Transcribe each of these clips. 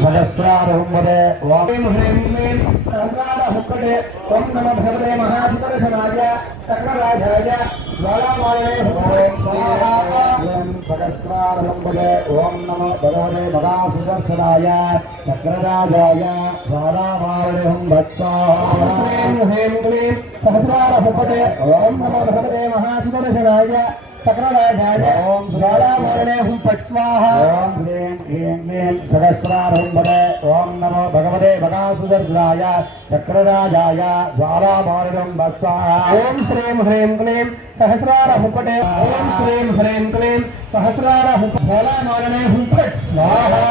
सहस्रारहुम्बरे ओम ह्रीं क्लीं सहस्रारहुक्कटे ओम नमो भगवते महासुदर्शनाय चक्रराजाय ज्वालामालिने हुक्कटे स्वाहा सहस्रारहुम्बरे ओम नमो भगवते महासुदर्शनाय चक्रराजाय ज्वालामालिने हुक्कटे स्वाहा ह्रीं क्लीं सहस्रारहुक्कटे ओम नमो भगवते महासुदर्शनाय चक्रराजाय ओम ज्वालामालिने हुक्कटे स्वाहा ओम ह्रीं क्लीं सहस्रारहुम्बरे ओम नमो भगवते भगासुदर्शनाय चक्रराजाय ज्वालामालिने हुक्कटे स्वाहा ओम श्रीं ह्रीं क्लीं सहस्रारहुक्कटे ओम श्रीं ह्रीं क्लीं सहस्रारहुक्कटे ज्वालामालिने हुक्कटे स्वाहा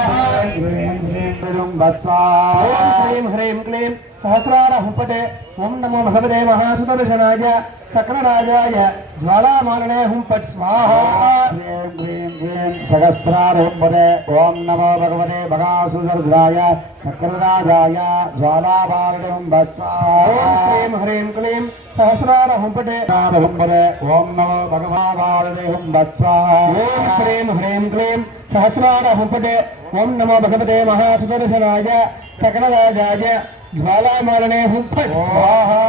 ओम श्रीं ह्रीं क्लीं सहस्रारहुक्कटे ओम नमो भगवते महासुदर्शनाय चक्रराजाय ज्वालामालिने हुक्कटे स्वाहा सहस्रारहुम्बरे ओम नमो भगवते भगासुदर्शनाय चक्रराजाय ज्वालामालिने हुक्कटे स्वाहा ओम श्रीं ह्रीं क्लीं सहस्रारहुक्कटे ओम नमो भगवामालिने हुक्कटे स्वाहा ओम श्रीं ह्रीं क्लीं सहस्रारहुक्कटे ओम नमो भगवते महासुदर्शनाय चक्रराजाय ज्वालामालिने हुक्कटे स्वाहा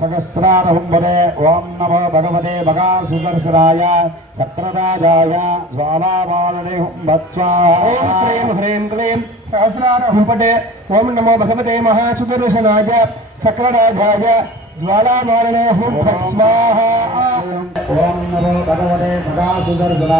सहस्रारहुम्बरे ओम नमो भगवते भगासुदर्शनाय चक्रराजाय ज्वालामालिने हुक्कटे स्वाहा ओम श्रीं ह्रीं क्लीं सहस्रारहुक्कटे ओम नमो भगवते महासुदर्शनाय चक्रराजाय ज्वालामालिने हुक्कटे स्वाहा ओम नमो भगवते भगासुदर्शनाय